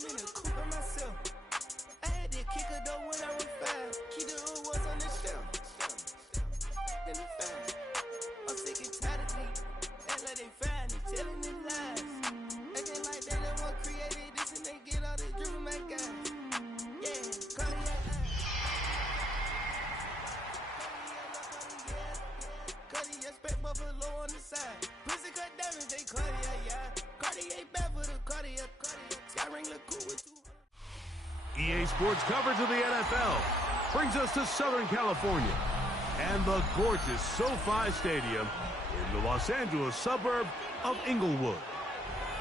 I'm in a coupe by myself. I had that kicker though when I was 5. Keep the old ones on the shelf. In the fast. I'm sick and tired of these. Act like they find it, telling them lies. Acting like they the one created this and they get all this driven my guys. Yeah, Cartier. Cartier, spec buffalo on the side. Pussy cut diamonds, they Cartier, yeah. Cartier back for the Cartier. Sky ring look cool with 200. EA Sports coverage of the NFL brings us to Southern California and the gorgeous SoFi Stadium in the Los Angeles suburb of Inglewood.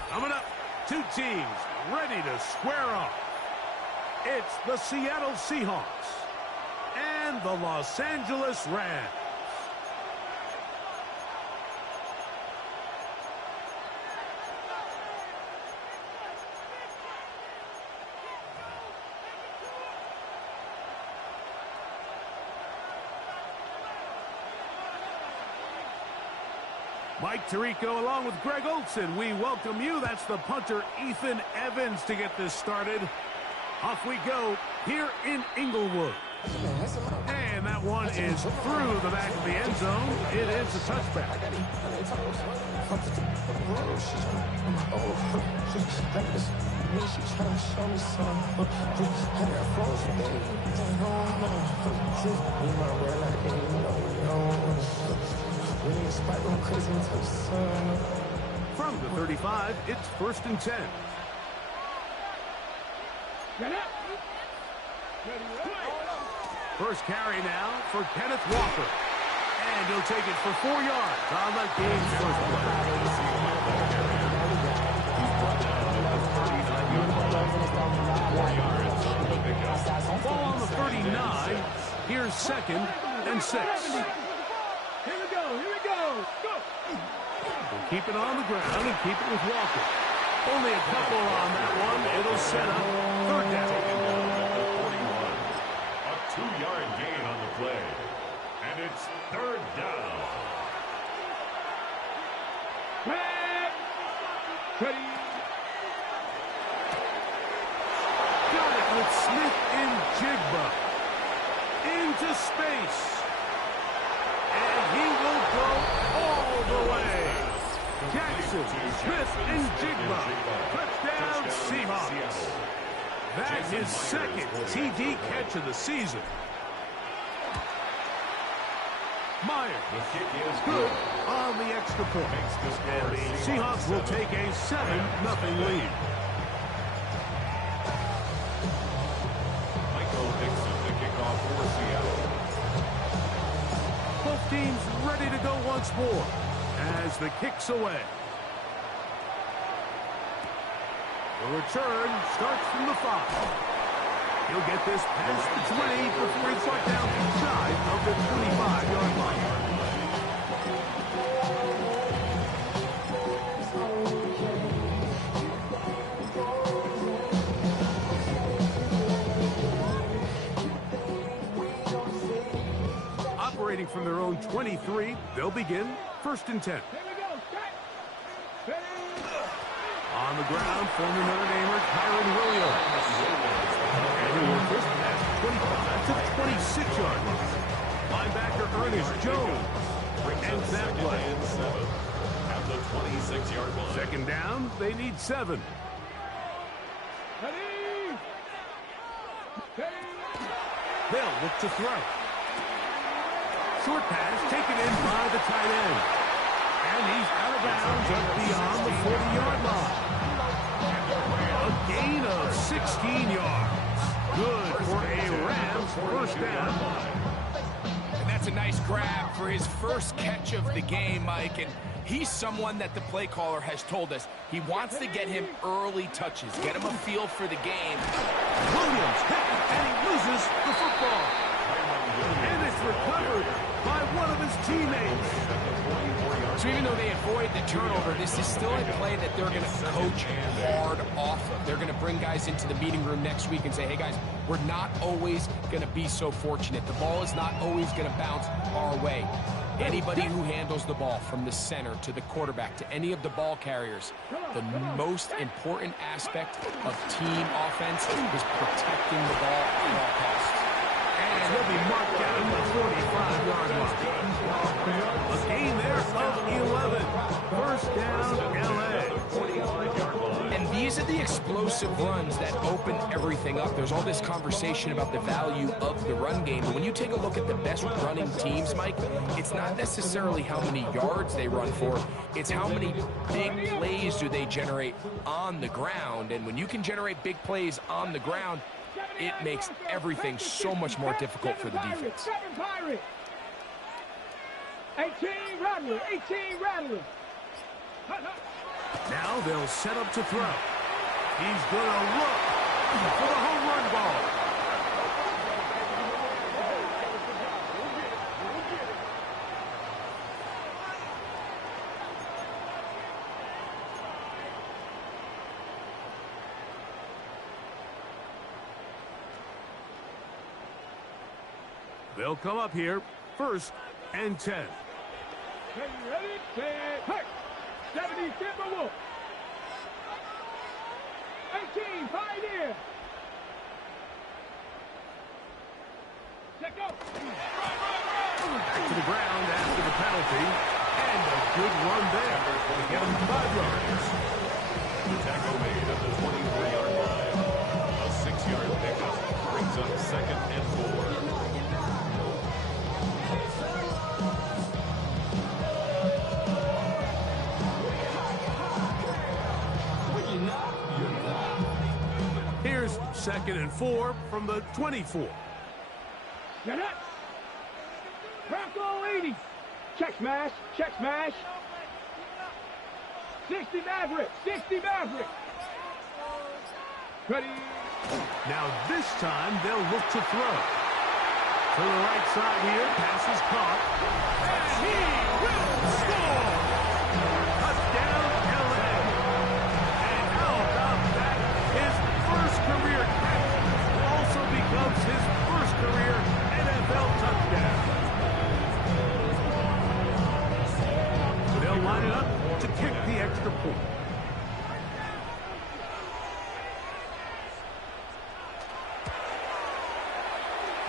Coming up, two teams ready to square off. It's the Seattle Seahawks and the Los Angeles Rams. Mike Tirico along with Greg Olson. We welcome you. That's the punter, Ethan Evans, to get this started. Off we go here in Inglewood. And that one is through the back of the end zone. It is a touchback. From the 35, it's 1st and 10. First carry now for Kenneth Walker. And he'll take it for 4 yards on the game's first play. Ball on the 39. Here's 2nd and 6. Here we go. Go. We'll keep it on the ground and keep it with Walker. Only a couple on that one. It'll set up 3rd down. 2-yard gain on the play. And it's 3rd down. Ready. Got it with Smith and Jigba. Into space. And he will go all the way. Jackson, Smith, and Jigba. Touchdown, Seahawks. That's his 2nd TD catch of the season. Myers, good on the extra point. And the Seahawks will take a 7-0 lead. Michael Dixon, the kickoff for Seattle. Both teams ready to go once more as the kick's away. The return starts from the 5. He'll get this past the 20 before he's brought down inside of the 25-yard line. Operating from their own 23, they'll begin 1st and 10. Here we go. Ready. On the ground, former Notre Damer Kyren Williams. And he will first pass 25 to the 26-yard line. Linebacker Ernest Jones ends that play. At the 26-yard line. 2nd down, they need 7. Ready. They'll look to throw. Short pass taken in by the tight end. And he's out of bounds up beyond the 40-yard line. A gain of 16 yards. Good for a Rams 1st down. And that's a nice grab for his first catch of the game, Mike. And he's someone that the play caller has told us he wants to get him early touches, get him a feel for the game. Williams hit, and he loses the football. And it's recovered by one of his teammates. So even though they avoid the turnover, this is still a play that they're going to coach hard off of. They're going to bring guys into the meeting room next week and say, hey, guys, we're not always going to be so fortunate. The ball is not always going to bounce our way. Anybody who handles the ball from the center to the quarterback to any of the ball carriers, the most important aspect of team offense is protecting the ball at all costs. And he'll be marked down at the 45-yard line. A gain there of 11. First down, L.A. And these are the explosive runs that open everything up. There's all this conversation about the value of the run game. But when you take a look at the best running teams, Mike, it's not necessarily how many yards they run for. It's how many big plays do they generate on the ground. And when you can generate big plays on the ground, it makes everything so much more difficult for the defense. 18 Rattler, 18 Rattler. Now they'll set up to throw. He's going to look for the home run ball. They'll come up here, 1st and 10. Okay, you ready? Set, hut. 70, Timberwolf. 18, Pioneer. Check out. Back to the ground after the penalty. And a good run there to get him 5 yards. The tackle made at the 23-yard line. A 6-yard pickup brings up 2nd and 4. Here's 2nd and 4 from the 24. Get up. Bronco 80. Check smash, check smash. 60 Maverick, 60 Maverick. Ready. Now this time they'll look to throw. To the right side here, pass is caught. And he will score! Touchdown, L.A. And how about that? His first career catch also becomes his first career NFL touchdown. They'll line it up to kick the extra point.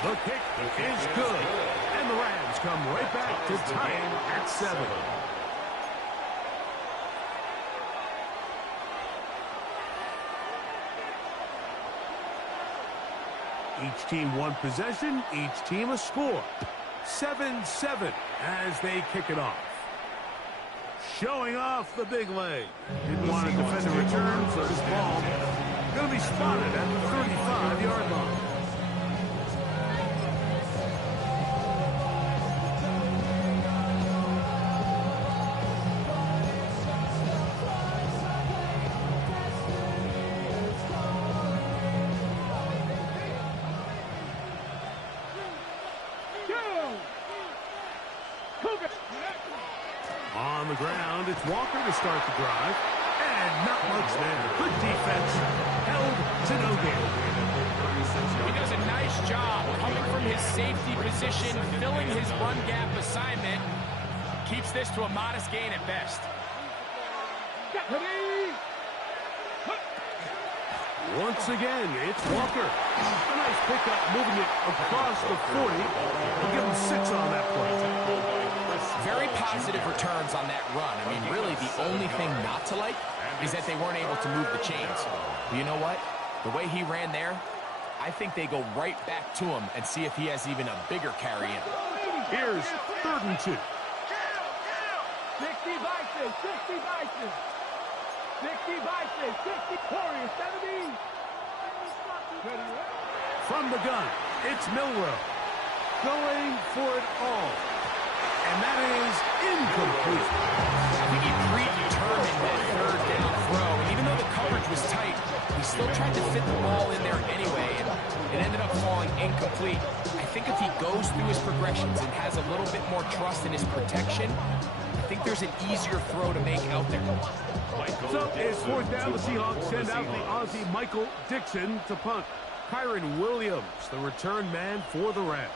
The kick is good. And the Rams come right back to tie it at 7. Each team one possession, each team a score. 7-7 as they kick it off. Showing off the big leg. Didn't want to defend the return, so this ball going to be spotted at the 35-yard line. On the ground, it's Walker to start the drive. And not much there. Good defense. Held to no gain. He does a nice job coming from his safety position, filling his run gap assignment. Keeps this to a modest gain at best. Once again, it's Walker. A nice pickup, moving it across the 40. We'll give him 6 on that play. Very positive returns on that run. I mean, really, the only thing not to like is that they weren't able to move the chains. But you know what? The way he ran there, I think they go right back to him and see if he has even a bigger carry in. Here's 3rd and 2. 60 Bison, 60 Bison. 60 Bison, 60 Warriors, 70. From the gun, it's Milroe. Going for it all. And that is incomplete. I think he predetermined that 3rd down throw. And even though the coverage was tight, he still tried to fit the ball in there anyway, and it ended up falling incomplete. I think if he goes through his progressions and has a little bit more trust in his protection, I think there's an easier throw to make out there. So it's 4th down. The Seahawks send out the Aussie Michael Dixon to punt. Kyron Williams, the return man for the Rams.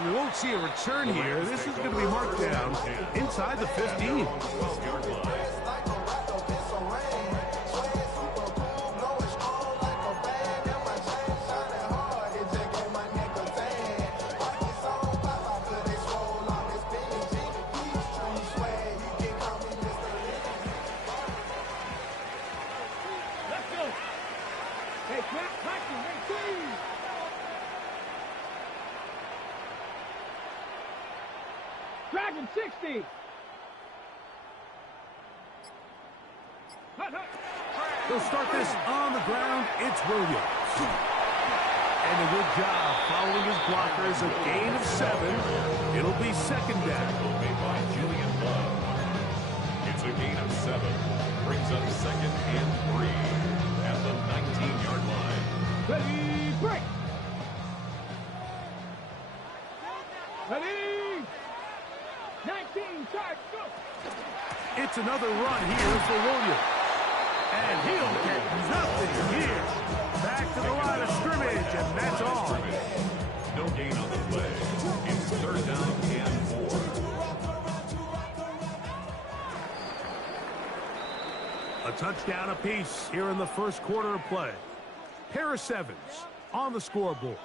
and we won't see a return here. This is going to be marked down inside the 15. Dragon 60. They'll start this on the ground. It's Williams. And a good job following his blockers. A gain of 7. It'll be second down. Made by Julian Love. It's a gain of 7. Brings up second and 3 at the 19-yard line. Ready, break. Ready. 19, charge, go. It's another run here for Williams. And he'll get nothing here. Back to the line of scrimmage, and that's all. No gain on the play. It's third down and 4. A touchdown apiece here in the first quarter of play. Pair of 7s on the scoreboard.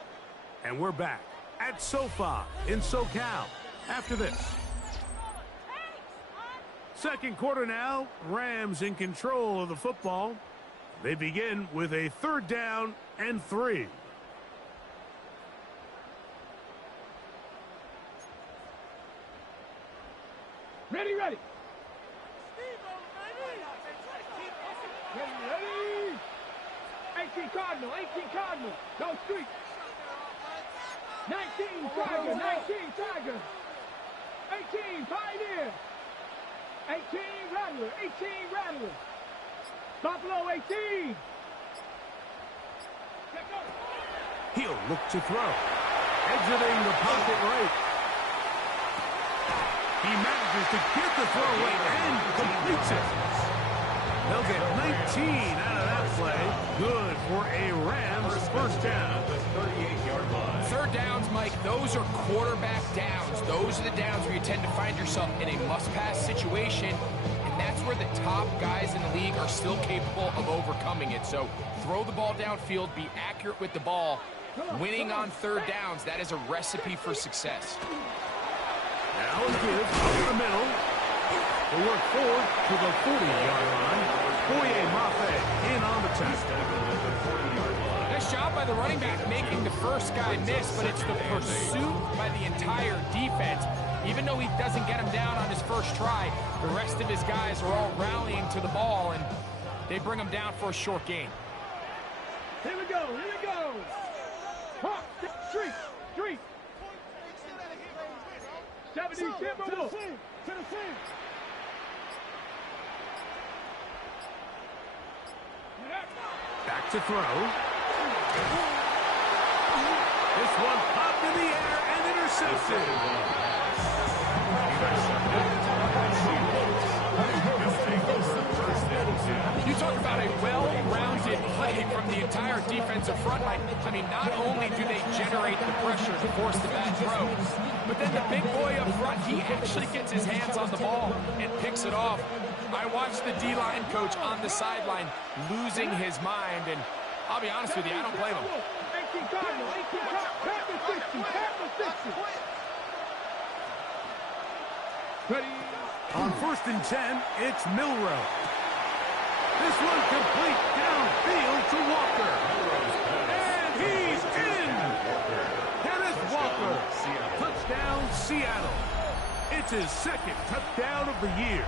And we're back at SoFi in SoCal after this. Second quarter now, Rams in control of the football. They begin with a third down and 3. Ready. Ready. 18 Cardinal. Go street. 19 Tiger. 18 Pioneer. 18 Rattler. Buffalo 18. He'll look to throw. Exiting the pocket right. He manages to get the throw away and completes it. They'll get 19 out of that play. Good for a Rams first down. The 38-yard line. Third downs, Mike, those are quarterback downs. Those are the downs where you tend to find yourself in a must-pass situation, and that's where the top guys in the league are still capable of overcoming it. So throw the ball downfield, be accurate with the ball. Winning on third downs, that is a recipe for success. Now a give up the middle. They work forward to the 40-yard line. Boye Mafe in on the tackle. Nice job by the running back making the first guy miss, but it's the pursuit by the entire defense. Even though he doesn't get him down on his first try, the rest of his guys are all rallying to the ball, and they bring him down for a short gain. Here we go. Hawk, street. 70 Timberwolves. Back to throw. This one popped in the air and intercepted. You talk about a well-rounded play from the entire defensive front. I mean, not only do they generate the pressure to force the bad throw, but then the big boy up front, he actually gets his hands on the ball and picks it off. I watched the D-line coach on the sideline losing his mind, and I'll be honest with you, I don't blame him. 18 Cardinal, 18 Cardinal, 60. Ready? On 1st and 10, it's Milroe. This one complete downfield to Walker. And he's in! Kenneth Walker. Touchdown, Seattle. It's his second touchdown of the year.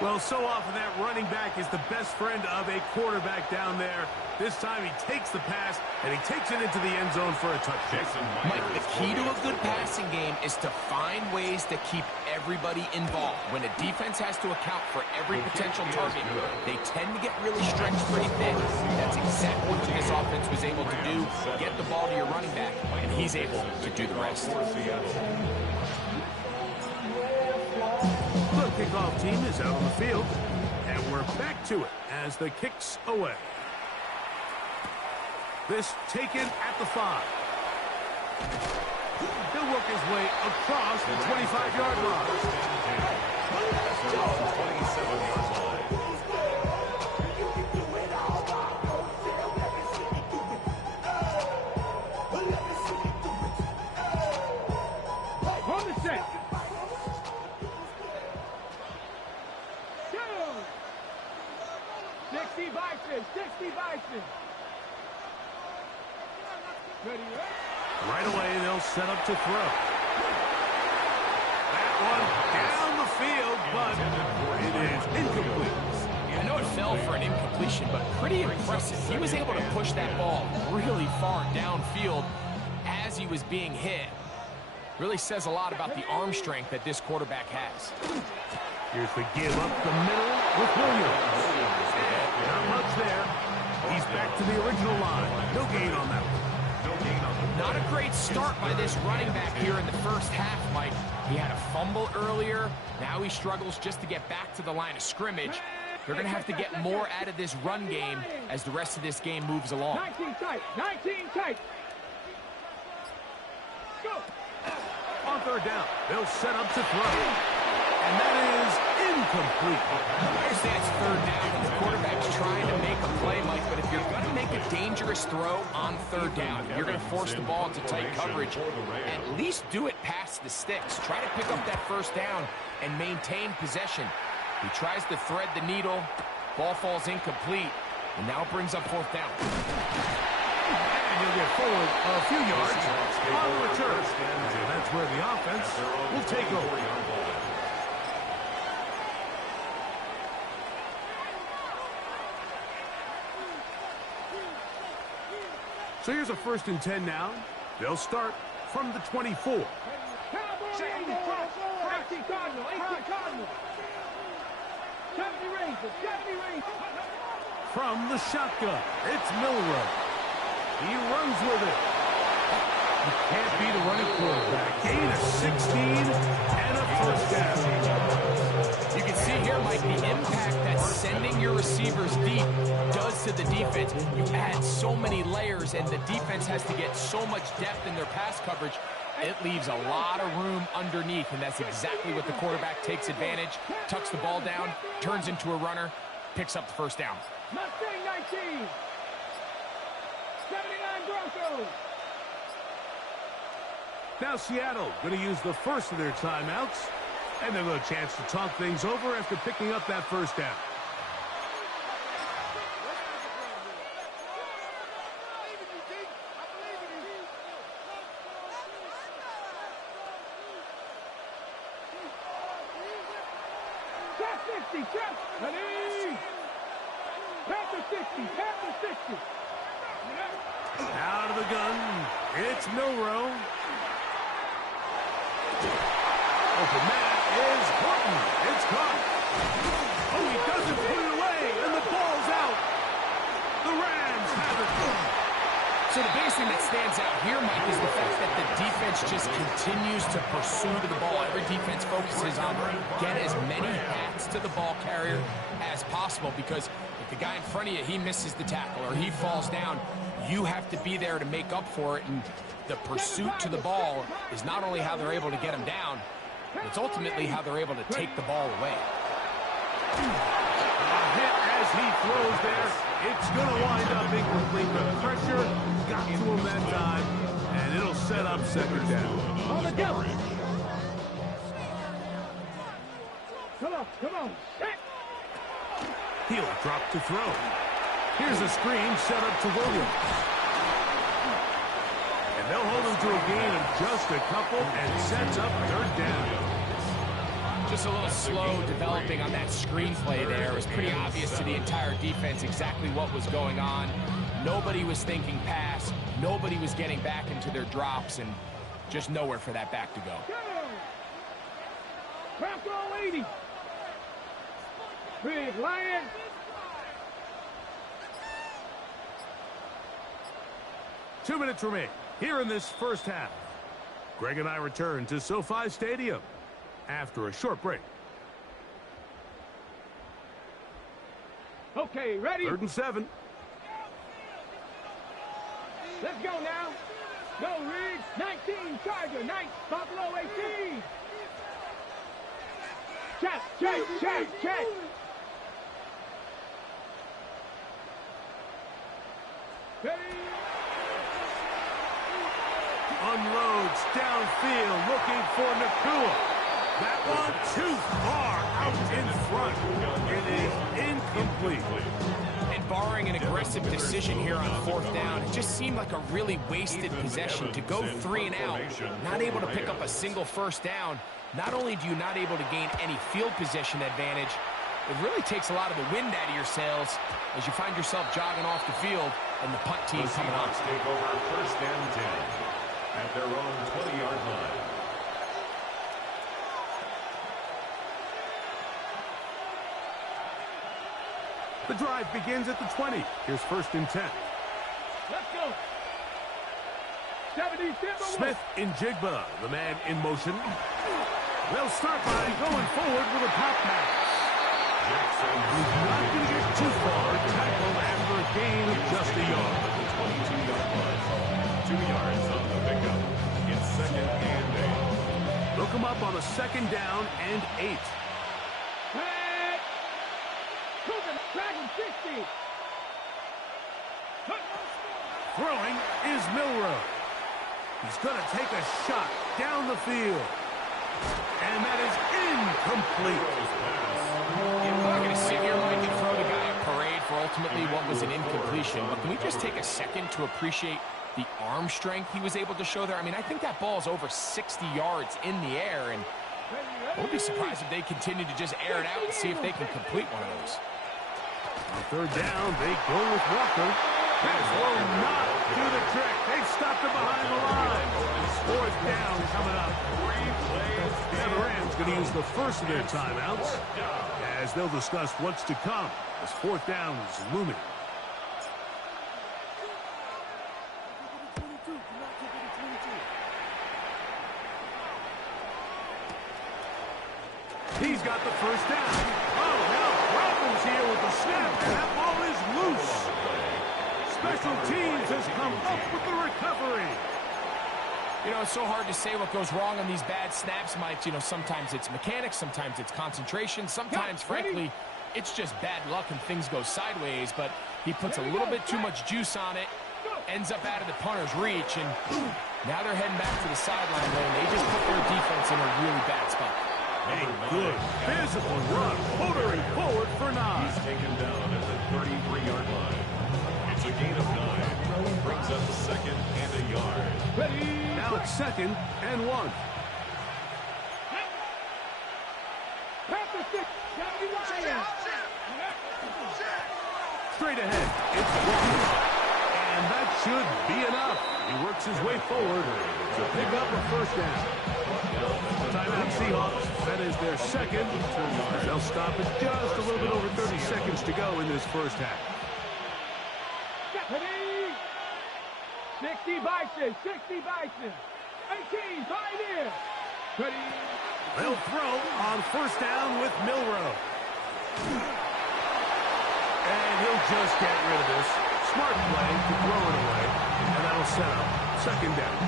Well, so often that running back is the best friend of a quarterback down there. This time he takes the pass, and he takes it into the end zone for a touchdown. Mike, the key to a good passing game is to find ways to keep everybody involved. When a defense has to account for every potential target, they tend to get really stretched pretty thin. That's exactly what this offense was able to do. Get the ball to your running back, and he's able to do the rest. The kickoff team is out on the field, and we're back to it as the kick's away. This taken at the 5. He'll work his way across the 25-yard line. 27-yard line. On the set. Go. 60 Bison. 60 Bison. Ready, ready. Right away, they'll set up to throw. That one down the field, but it is incomplete. I know it fell for an incompletion, but pretty impressive. He was able to push that ball really far downfield as he was being hit. Really says a lot about the arm strength that this quarterback has. Here's the give up the middle with Williams. Not much there. He's back to the original line. No gain on that one. Not a great start by this running back here in the first half, Mike. He had a fumble earlier. Now he struggles just to get back to the line of scrimmage. They're going to have to get more out of this run game as the rest of this game moves along. 19 tight. 19 tight. Go. On third down, they'll set up to throw. And that is incomplete. I understand it's third down and the quarterback's trying to make a play, Mike, but if you're going to make a dangerous throw on third down, you're going to force the ball into tight coverage, at least do it past the sticks. Try to pick up that first down and maintain possession. He tries to thread the needle. Ball falls incomplete, and now brings up fourth down. And he'll get forward a few yards on the return. And that's where the offense will take over. So here's a 1st and 10 now. They'll start from the 24. Cardinal. 70 Rangers. 70 Rangers. From the shotgun, it's Milroe. He runs with it. You can't beat a running quarterback. Gain of 16 and a first down. You can see here, Mike, the impact that sending your receivers deep does to the defense. You add so many layers, and the defense has to get so much depth in their pass coverage. It leaves a lot of room underneath, and that's exactly what the quarterback takes advantage. Tucks the ball down, turns into a runner, picks up the first down. Mustang 19. 79 Broncos. Now Seattle going to use the first of their timeouts, and they'll have a chance to talk things over after picking up that first down. Trap 60. Trap. Ready. Panther 60. Panther 60. Out of the gun, it's Milroe. Open man is Horton. It's caught. Oh, he doesn't put it away, and the ball's out. The Rams have it. So the biggest thing that stands out here, Mike, is the fact that the defense just continues to pursue to the ball. Every defense focuses on get as many hats to the ball carrier as possible, because if the guy in front of you, he misses the tackle or he falls down, you have to be there to make up for it. And the pursuit to the ball is not only how they're able to get him down, it's ultimately how they're able to take the ball away. A hit as he throws there. It's going to wind up incomplete. The pressure got to him that time, and it'll set up second down. On the go. Come on. Set. He'll drop to throw. Here's a screen set up to Williams. And they'll hold him to a gain of just a couple and sets up third down. Just a little slow developing on that screenplay there. It was pretty obvious to the entire defense exactly what was going on. Nobody was thinking pass. Nobody was getting back into their drops, and just nowhere for that back to go. Bronco 80. Big Lion. Two minutes remain here in this first half. Greg and I return to SoFi Stadium after a short break. Okay, ready? 3rd and 7. Let's go now. Go, Riggs. 19, Charger. 9, Buffalo 18. Check, check, check, check. Ready? Unloads downfield, looking for Nacua. That one too far out in front. It is incomplete. And barring an aggressive decision here on 4th down, it just seemed like a really wasted possession to go 3 and out, not able to pick up a single 1st down. Not only do you not able to gain any field possession advantage, it really takes a lot of the wind out of your sails as you find yourself jogging off the field and the punt team coming on. Take over 1st and 10 at their own 20-yard line. The drive begins at the 20. Here's 1st and 10. Let's go. 70, Smith in Jigba, the man in motion. They'll start by going forward with a pop pass. He's not going to get too far. Tackle after a gain of just a yard. 22-yard line. 2 yards on the pickup. It's 2nd and 8. Look him up on a 2nd down and 8. Head. Moving. Dragon 60. Throwing is Milroe. He's going to take a shot down the field. And that is incomplete. I'm not going to sit here, Mike, and throw the guy a parade for ultimately what was an incompletion, but can we just take a second to appreciate the arm strength he was able to show there? I mean, I think that ball is over 60 yards in the air, and I won't be surprised if they continue to just air it out and see if they can complete one of those. On 3rd down, they go with Walker. This will not do the trick. They've stopped him behind the line. 4th down coming up. Now the Rams going to use the first of their timeouts as they'll discuss what's to come as 4th down is looming. He's got the 1st down. Oh, now problems here with the snap, and that ball is loose. Special teams has come up with the recovery. You know, it's so hard to say what goes wrong on these bad snaps, Mike. You know, sometimes it's mechanics, sometimes it's concentration, sometimes, frankly, it's just bad luck and things go sideways, but he puts a little bit too much juice on it, ends up out of the punter's reach, and now they're heading back to the sideline lane. They just put their defense in a really bad spot. A good physical run, motoring forward for 9. He's taken down at the 33-yard line. It's a gain of 9. Brings up 2nd and a yard. Ready. Now it's 2nd and 1. Panther 6. 79. Straight ahead, it's Walker. And that should be enough. He works his way forward to pick up a 1st down. Timeout Seahawks. That is their 2nd. They'll stop at just a little bit over 30 seconds to go in this 1st half. Ready. 60 Bison. 60 Bison. 18. Pioneer. Ready. They'll throw on 1st down with Milroe. And he'll just get rid of this. Smart play to throw it away. And that'll set up 2nd down.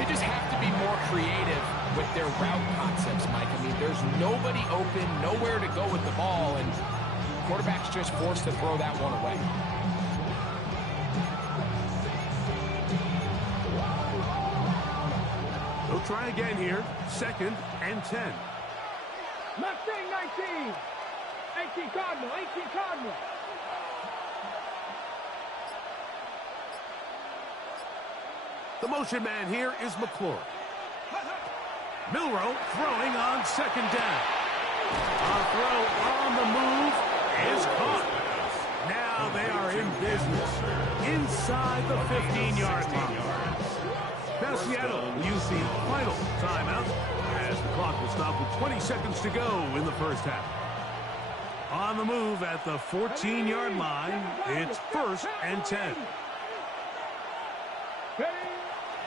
They just have to be more creative with their route concepts, Mike. I mean, there's nobody open, nowhere to go with the ball, and quarterback's just forced to throw that one away. They'll try again here. 2nd and 10. Mustang 19. 18 Cardinal. 18 Cardinal. The motion man here is McClure. Milroe throwing on 2nd down. A throw on the move is caught. Now they are in business inside the 15-yard line. Now Seattle will use the final timeout as the clock will stop with 20 seconds to go in the 1st half. On the move at the 14-yard line, it's 1st and 10.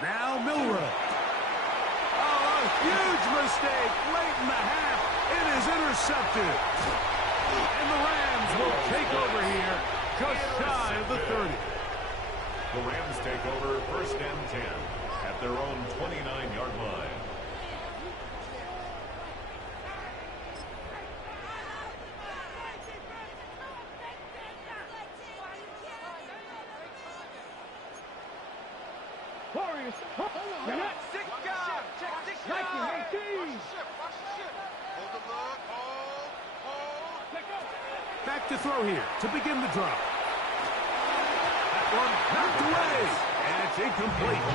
Now Milroe. Oh, a huge mistake late in the half. It is intercepted. And the Rams will take over here just shy of the 30. The Rams take over 1st and 10 at their own 29-yard line. Warriors. Six guys. Check 18. Back to throw here to begin the drop. That one knocked away, and it's incomplete.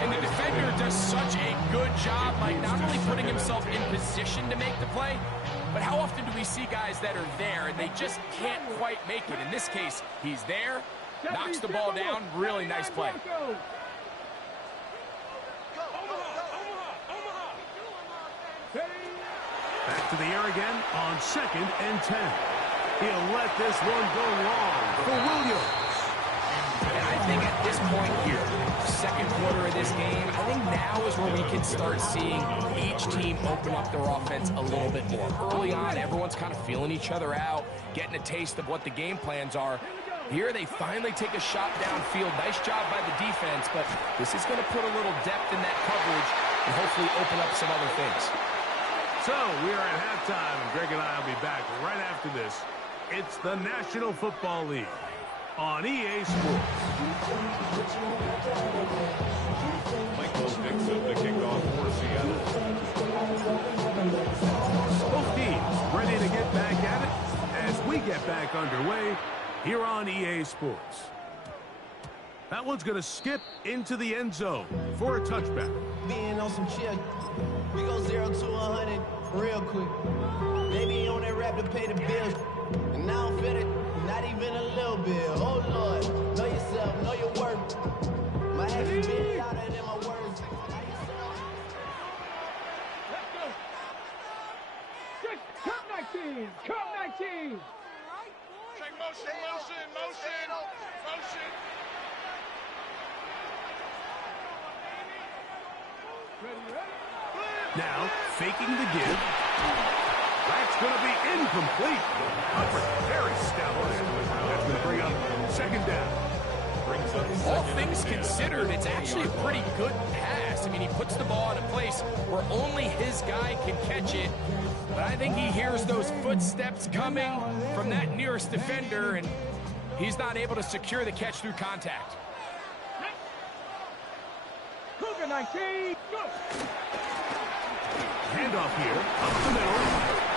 And the defender does such a good job, like not only putting himself in position to make the play, but how often do we see guys that are there and they just can't quite make it? In this case, he's there, knocks the ball down. Really nice play. Back to the air again on 2nd and 10. He'll let this one go long for Williams. And I think at this point here, second quarter of this game, I think now is where we can start seeing each team open up their offense a little bit more. Early on, everyone's kind of feeling each other out, getting a taste of what the game plans are. Here they finally take a shot downfield. Nice job by the defense, but this is going to put a little depth in that coverage and hopefully open up some other things. So we are at halftime, and Greg and I will be back right after this. It's the National Football League on EA Sports. Michael Dixon, the kickoff for Seattle. Both teams ready to get back at it as we get back underway here on EA Sports. That one's going to skip into the end zone for a touchback. Being on some chill, we go 0 to 100 real quick. Maybe on that rap to pay the bills, and I don't feel it, not even a little bit. Oh Lord, know yourself, know your worth. My actions being louder than my words. Let's go. Just come 19. Come 19. Take motion. Now, faking the give. That's going to be incomplete. Very stout. That's going to bring up 2nd down. All things considered, it's actually a pretty good pass. I mean, he puts the ball in a place where only his guy can catch it. But I think he hears those footsteps coming from that nearest defender, and he's not able to secure the catch through contact. Cougar 19. Go. Handoff here, up the middle,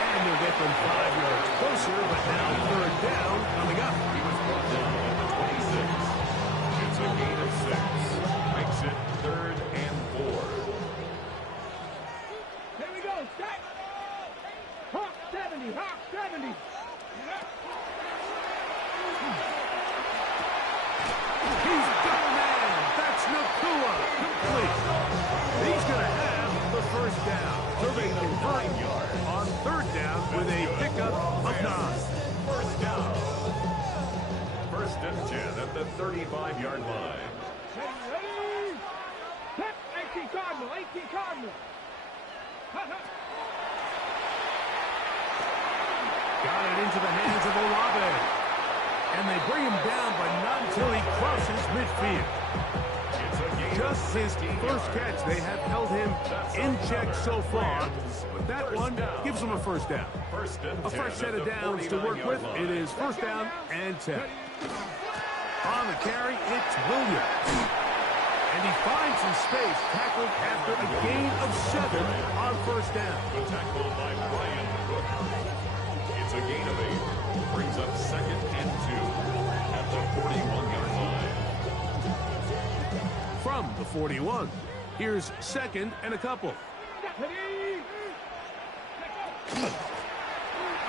and they'll get them 5 yards closer, but now 3rd down coming up. He was brought down at the 26. It's a gain of 6. Makes it 3rd and 4. Here we go. Set. Hawk 70. Hawk 70. He's got a man. That's Nakua. Complete. He's going to have the 1st down. So they convert on 3rd down with a pickup of 9. 1st down. 1st and 10 at the 35-yard line. Ready? Set. 18 Cardinal. 18 Cardinal. Got it into the hands of Olave. And they bring him down, but not until he crosses midfield. Just his 1st catch. They have held him in check so far, but that one gives them a 1st down. A fresh set of downs to work with. It is 1st down and 10. On the carry, it's Williams. And he finds some space, tackled after a gain of 7 on 1st down. The tackle by Brian Cook. It's a gain of 8. Brings up 2nd and 2 at the 41-yard line. From the 41, here's 2nd and a couple. A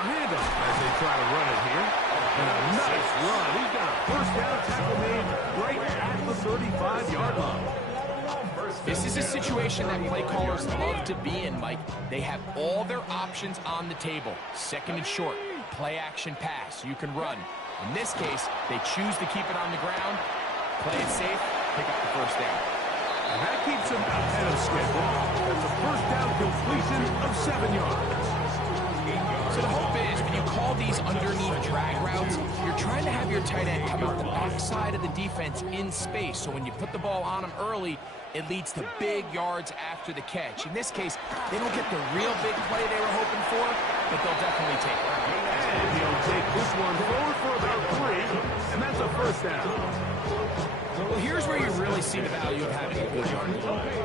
handoff as they try to run it here. And a nice run. He's got a 1st down tackle made right at the 35-yard line. This is a situation that play callers love to be in, Mike. They have all their options on the table. 2nd and short, play action pass. You can run. In this case, they choose to keep it on the ground, play it safe, pick up the 1st down. And that keeps him ahead of schedule. That's a 1st down completion of 7 yards. So the hope is when you call these underneath drag routes, you're trying to have your tight end come out the backside of the defense in space. So when you put the ball on them early, it leads to big yards after the catch. In this case, they don't get the real big play they were hoping for, but they'll definitely take it. And he'll take this one forward for about 3, and that's a first down. Well, here's where you really see the value of having a good yard.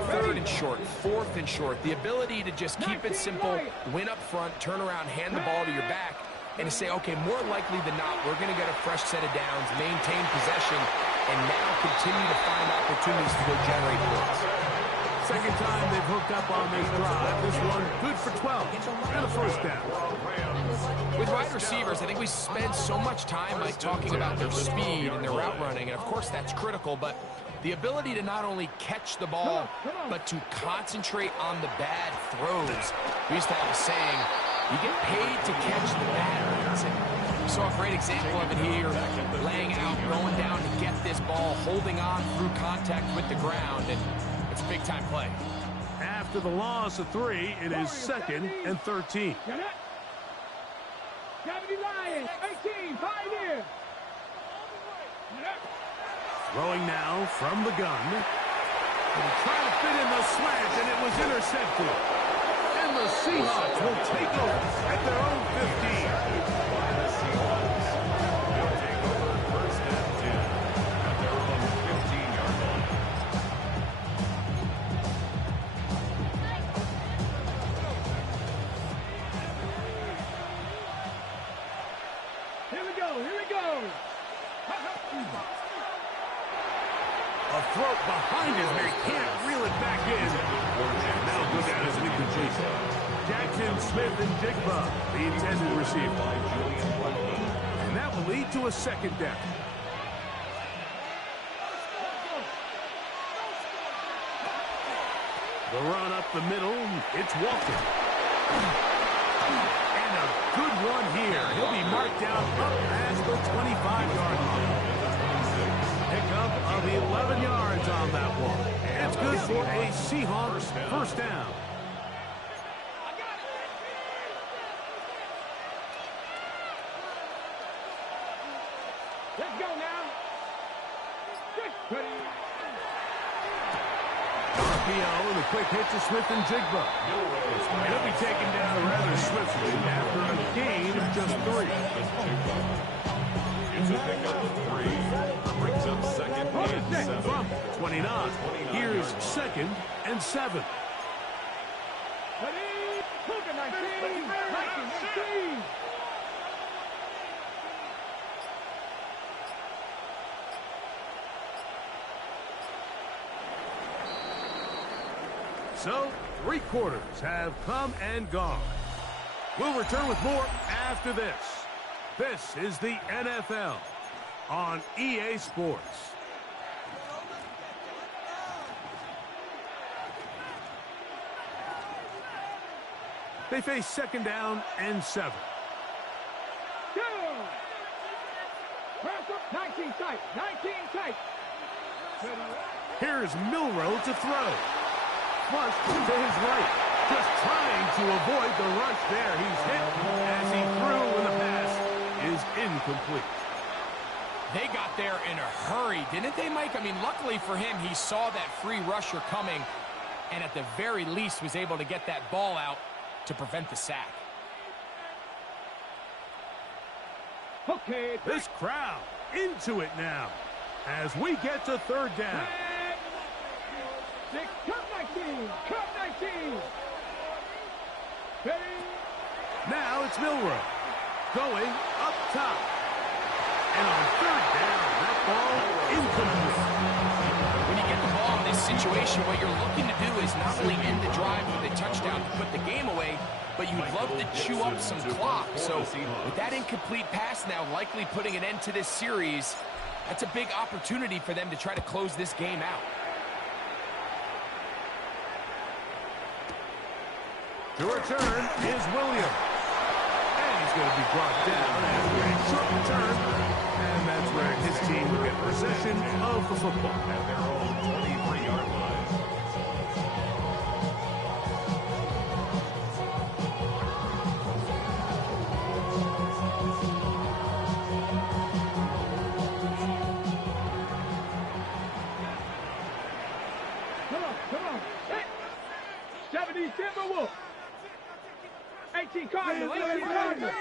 3rd and short, 4th and short. The ability to just keep it simple, win up front, turn around, hand the ball to your back, and to say, okay, more likely than not, we're going to get a fresh set of downs, maintain possession, and now continue to find opportunities to go generate points. Second time they've hooked up on this drive. This one good for 12 and a first down. With wide receivers, I think we spend so much time talking about their speed and their route running, and of course that's critical, but the ability to not only catch the ball, but to concentrate on the bad throws. We used to have a saying, you get paid to catch the bad ones. And we saw a great example of it here, laying out, going down to get this ball, holding on through contact with the ground, and it's a big-time play. After the loss of 3, it is 2nd and 13. Gravity Lions, 18, Pioneer. Throwing now from the gun. And trying to fit in the slant, and it was intercepted. And the Seahawks will take over at their own 15. The Seahawks will take over 1st and 10 at their own 15-yard line. Here we go, here we go. A throw behind his man, can't reel it back in. Now go down as an incompletion. Jackson Smith-Njigba, the intended receiver. And that will lead to a 2nd down. The run up the middle, it's Walker. And a good one here. He'll be marked down up past the 25-yard line. Pickup of 11 yards on that one. It's good for a Seahawks first down. Let's go now. Ready. RPO and a quick hit to Smith-Njigba. He'll be taken down rather swiftly after a gain of just 3. It's a pickup of 3. Brings up 2nd and 7. From 29. Here's 2nd and 7. Ready. Hook 19. 19. So, 3 quarters have come and gone. We'll return with more after this. This is the NFL on EA Sports. They face 2nd down and 7. Go. Press up. 19 tight. 19 tight. Ready. Here's Milroe to throw. Flush to his right. Just trying to avoid the rush there. He's hit as he threw, and the pass is incomplete. They got there in a hurry, didn't they, Mike? I mean, luckily for him, he saw that free rusher coming, and at the very least was able to get that ball out to prevent the sack. Okay. This crowd into it now as we get to 3rd down. 6. Cut 19. Cut 19. Ready. Now it's Milroe going up top. And on 3rd down, that ball incomplete. When you get the ball in this situation, what you're looking to do is not only end the drive with a touchdown to put the game away, but you'd love to chew up some clock. So with that incomplete pass now likely putting an end to this series, that's a big opportunity for them to try to close this game out. To return is Williams. And he's going to be brought down after a short return. And that's where his team will get possession of the football. At their own 23-yard line. Come on. Hey. 70 Timberwolves. 18 Cardinals. 18 Cardinals.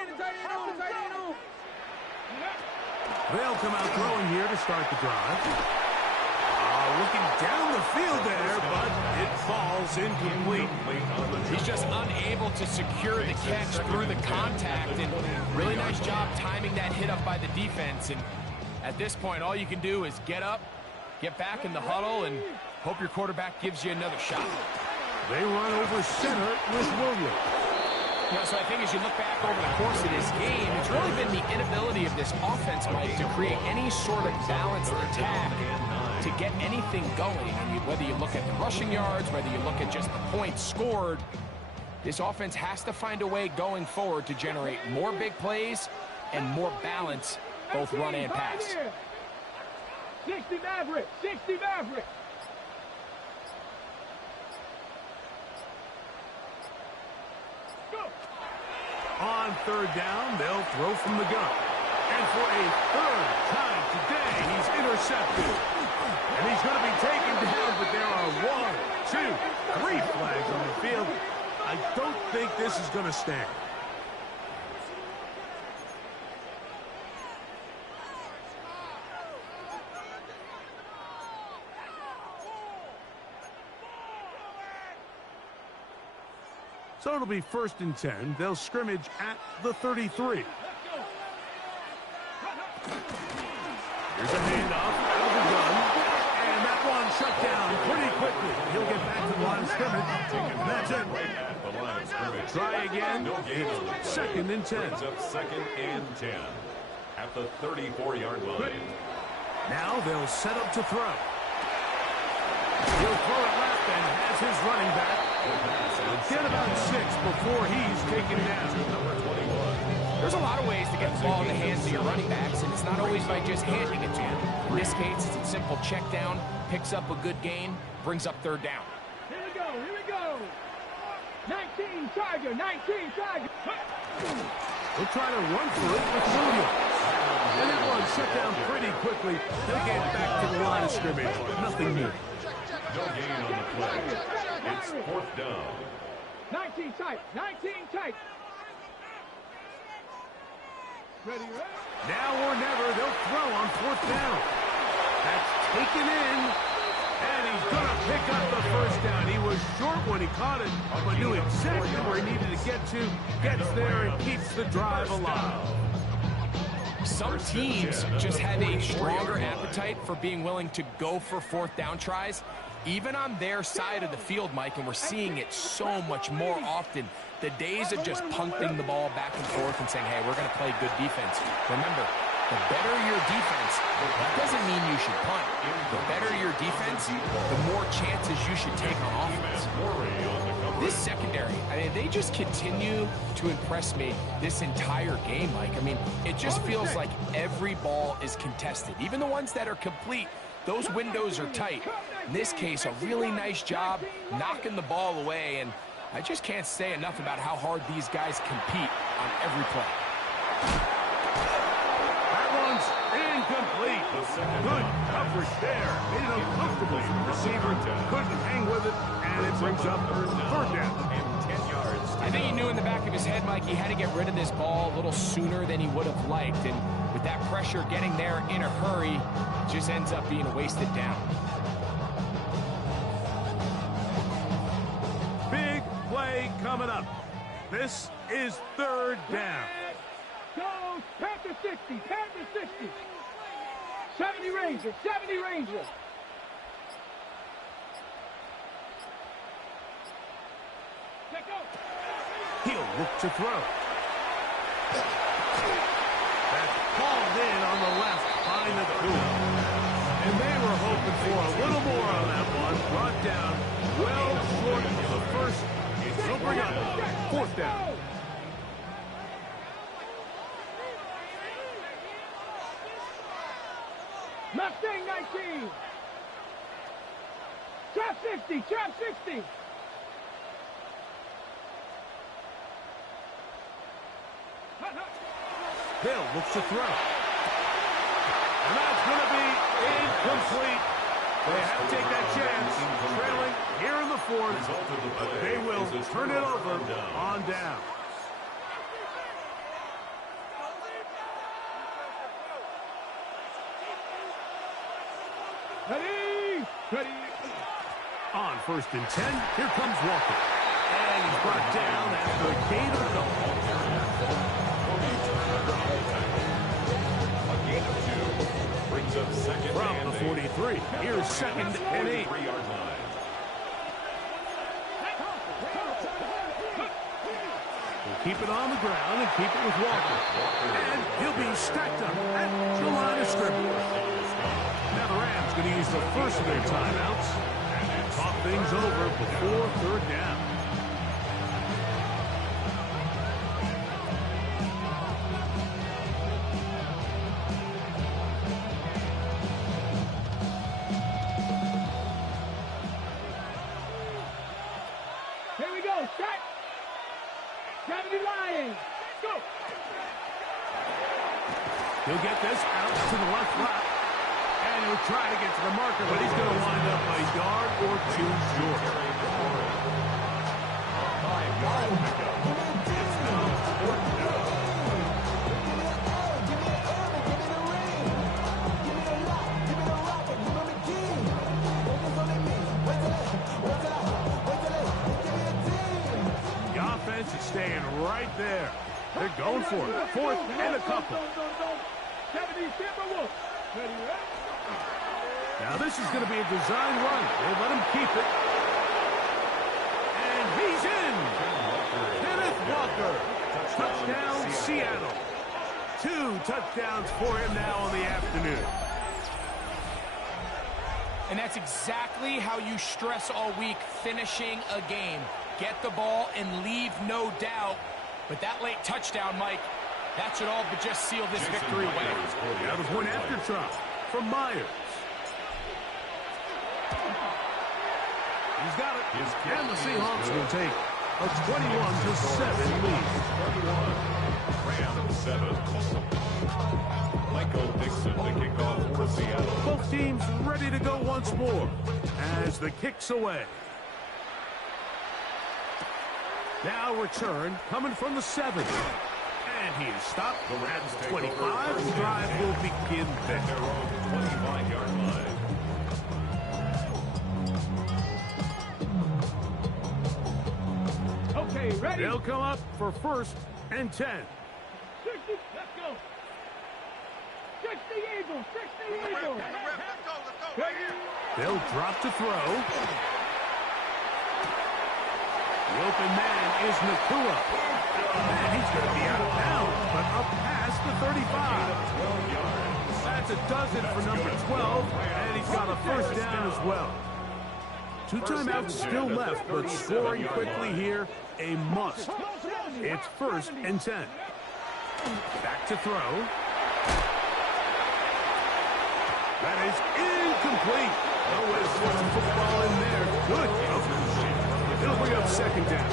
They'll come out throwing here to start the drive. Looking down the field there, but it falls incomplete. He's just unable to secure the catch through the contact, and really nice job timing that hit up by the defense. And at this point, all you can do is get up, get back in the huddle, and hope your quarterback gives you another shot. They run over center with Williams. You know, so I think as you look back over the course of this game, it's really been the inability of this offense, Mike, to create any sort of balanced attack to get anything going. And whether you look at the rushing yards, whether you look at just the points scored, this offense has to find a way going forward to generate more big plays and more balance, both run and pass. 60 Mavericks, 60 Mavericks. On third down, they'll throw from the gun. And for a third time today, he's intercepted. And he's going to be taken down, but there are 1, 2, 3 flags on the field. I don't think this is going to stand. So it'll be 1st and 10. They'll scrimmage at the 33. Here's a handoff out of the gun. And that one shut down pretty quickly. He'll get back to the line of scrimmage. That's it. Try again. It's 2nd and 10. Brings up 2nd and 10 at the 34-yard line. Now they'll set up to throw. He'll throw it left and has his running back. Get about 6 before he's taken down. Number 21. There's a lot of ways to get the ball in the hands of your running backs, and it's not always by just handing it to him. In this case, it's a simple check down, picks up a good gain, brings up 3rd down. Here we go, here we go. 19 Tiger, 19 Tiger. We'll try to run for it with Williams. And that one shut down pretty quickly. They'll get back to the line of scrimmage. Nothing new. No gain on the play. It's 4th down. 19 tight, 19 tight. Ready, ready? Now or never, they'll throw on 4th down. That's taken in. And he's going to pick up the 1st down. He was short when he caught it, but knew exactly where he needed to get to. Gets there and keeps the drive alive. Some teams just have a stronger appetite for being willing to go for 4th down tries, even on their side of the field, Mike, and we're seeing it so much more often. The days of just punting the ball back and forth and saying, hey, we're going to play good defense. Remember, the better your defense, that doesn't mean you should punt. The better your defense, the more chances you should take on offense. This secondary, I mean, they just continue to impress me this entire game, Mike. I mean, it just feels like every ball is contested. Even the ones that are complete, those windows are tight. In this case, a really nice job knocking the ball away, and I just can't say enough about how hard these guys compete on every play. That one's incomplete. Good coverage there. Made it uncomfortable for the receiver. Couldn't hang with it, and it brings up 3rd down. And 10 yards. I think he knew in the back of his head, Mike, he had to get rid of this ball a little sooner than he would have liked, and with that pressure getting there in a hurry, it just ends up being a wasted down. Big play coming up. This is 3rd down. Go, Panther 60, Panther 60. 70 Rangers, 70 Rangers. Let go. He'll look to throw. That's called in on the left by Nakua. And they were hoping for a little more on that one. Brought down well short of the 1st. They'll bring up 4th down. Mustang 19. Trap 60, trap 60. They'll look to throw. And that's going to be incomplete. They have to take that chance, trailing here in the fourth, but they will turn it over on down. Ready? Ready? On 1st and 10, here comes Walker. And he's brought down after a gain of a couple. A gain of 2 brings up second From and the 43, here's 2nd and 8. 43-yard line. He'll keep it on the ground and keep it with Walker. And he'll be stacked up at the line of scrimmage. Now the Rams going to use the first of their timeouts and talk things over before 3rd down. Here we go. Set. 70 Lions. Go. He'll get this out to the left flap. And he'll try to get to the marker, but he's going to wind up a yard or 2 short. The offense is staying right there. They're going for it. 4th and a couple. 70 Timberwolves. Ready, ready? Now this is going to be a design run. They let him keep it. And he's in. Kenneth Walker. Touchdown, Seattle. 2 touchdowns for him now on the afternoon. And that's exactly how you stress all week, finishing a game. Get the ball and leave no doubt. But that late touchdown, Mike, that should all but just seal this victory away. Now the point after try from Myers. He's got it. And the Seahawks will take a 21-7 lead. Rams 7. Michael Dixon to kick off for Seattle. Both teams ready to go once more as the kick's away. Now return coming from the 7. And he is stopped at the 25. The drive will begin there. Their own 25-yard line. Okay, ready? They'll come up for 1st and 10. 60, let's go. 60 Eagles, 60 Eagles. Let's go. Right here. They'll drop to throw. The open man is Nakua. And he's going to be out of bounds, but up past the 35. That's a dozen for number 12, and he's got a 1st down as well. 2 timeouts still left, but scoring quickly here, a must. It's 1st and 10. Back to throw. That is incomplete. No way to force the football in there. Good coverage. It'll bring up 2nd down.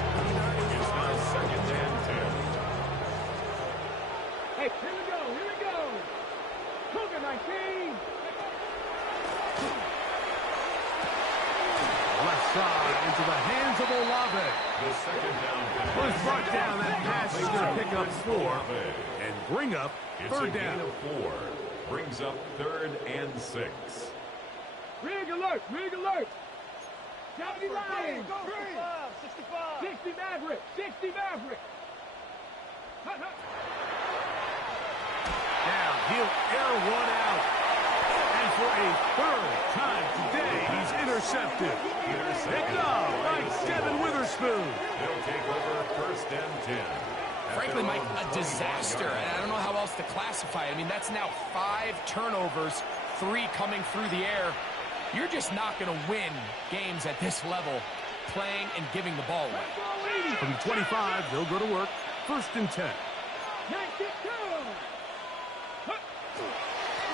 It's now 2nd and 10. Hey, here we go, here we go. Cougar 19. Left side into the hands of Olave. The 2nd down pass. Was brought down. That pass is going to pick up 4 and bring up It's a 3rd gain down. of 4. Brings up 3rd and 6. Rig alert, rig alert. 70 Lions. 65. 60 Maverick, 60 Maverick. Hut, hut. Now he'll air one out. And for a 3rd time today, he's intercepted. Picked up by Devin Witherspoon. They'll take over 1st and 10. Frankly, Mike, a disaster, and I don't know how else to classify it. I mean, that's now 5 turnovers, 3 coming through the air. You're just not going to win games at this level, playing and giving the ball away. From 25, they'll go to work. 1st and 10. 92.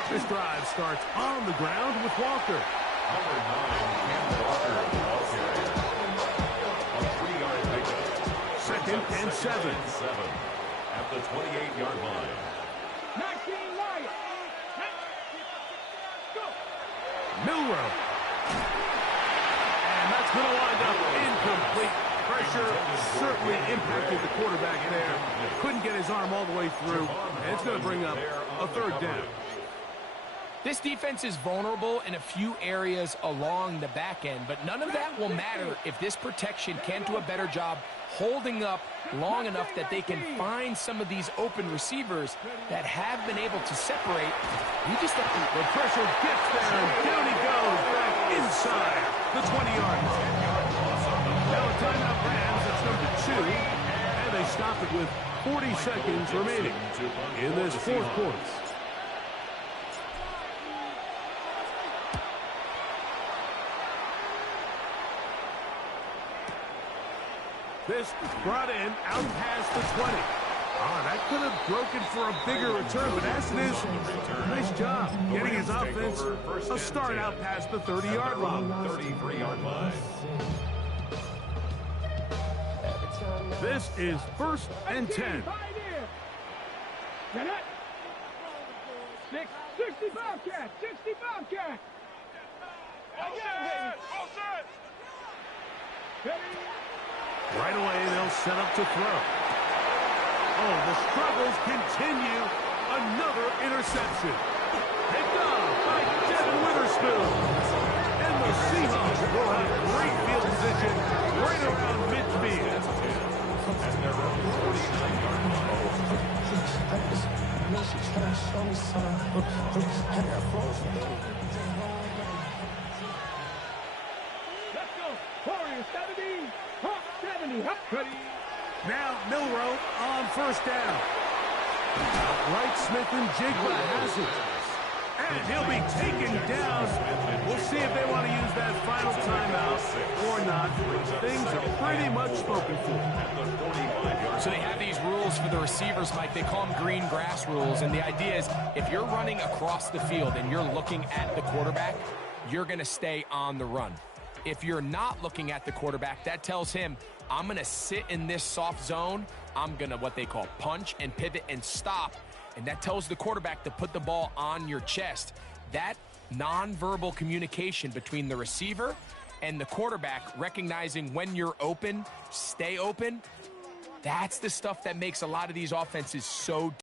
This drive starts on the ground with Walker. Number 9, Cam Walker, ball carrier. A 3-yard pickup. 2nd and 7. At the 28-yard line. 19 Lions. Go. Milrow going to wind up incomplete. Pressure certainly impacted the quarterback there. Couldn't get his arm all the way through, and it's going to bring up a third down. This defense is vulnerable in a few areas along the back end, but none of that will matter if this protection can do a better job holding up long enough that they can find some of these open receivers that have been able to separate. You just have to... The pressure gets there, and down he goes back inside the 20-yard line. Now a timeout Rams, it's number 2, and they stop it with 40 seconds remaining in this fourth quarter. This brought in out past the 20. That could have broken for a bigger return, but as it is, nice job getting his offense a start out past the 30-yard line. 33-yard line. This is 1st and 10. 60 Bobcat, 60 Bobcat. Right away, they'll set up to throw. Oh, the struggles continue. Another interception. Picked off by Devin Witherspoon. And the Seahawks will have great field position right around midfield. At their own 49-yard line. Let's go. Warriors 70. Hawk 70. Ready. Now Milroe on 1st down. Right, Smith and Jigba has it. And he'll be taken down. We'll see if they want to use that final timeout or not. Things are pretty much spoken for. So they have these rules for the receivers, Mike. They call them green grass rules. And the idea is if you're running across the field and you're looking at the quarterback, you're going to stay on the run. If you're not looking at the quarterback, that tells him, I'm going to sit in this soft zone. I'm going to what they call punch and pivot and stop. And that tells the quarterback to put the ball on your chest. That nonverbal communication between the receiver and the quarterback, recognizing when you're open, stay open, that's the stuff that makes a lot of these offenses so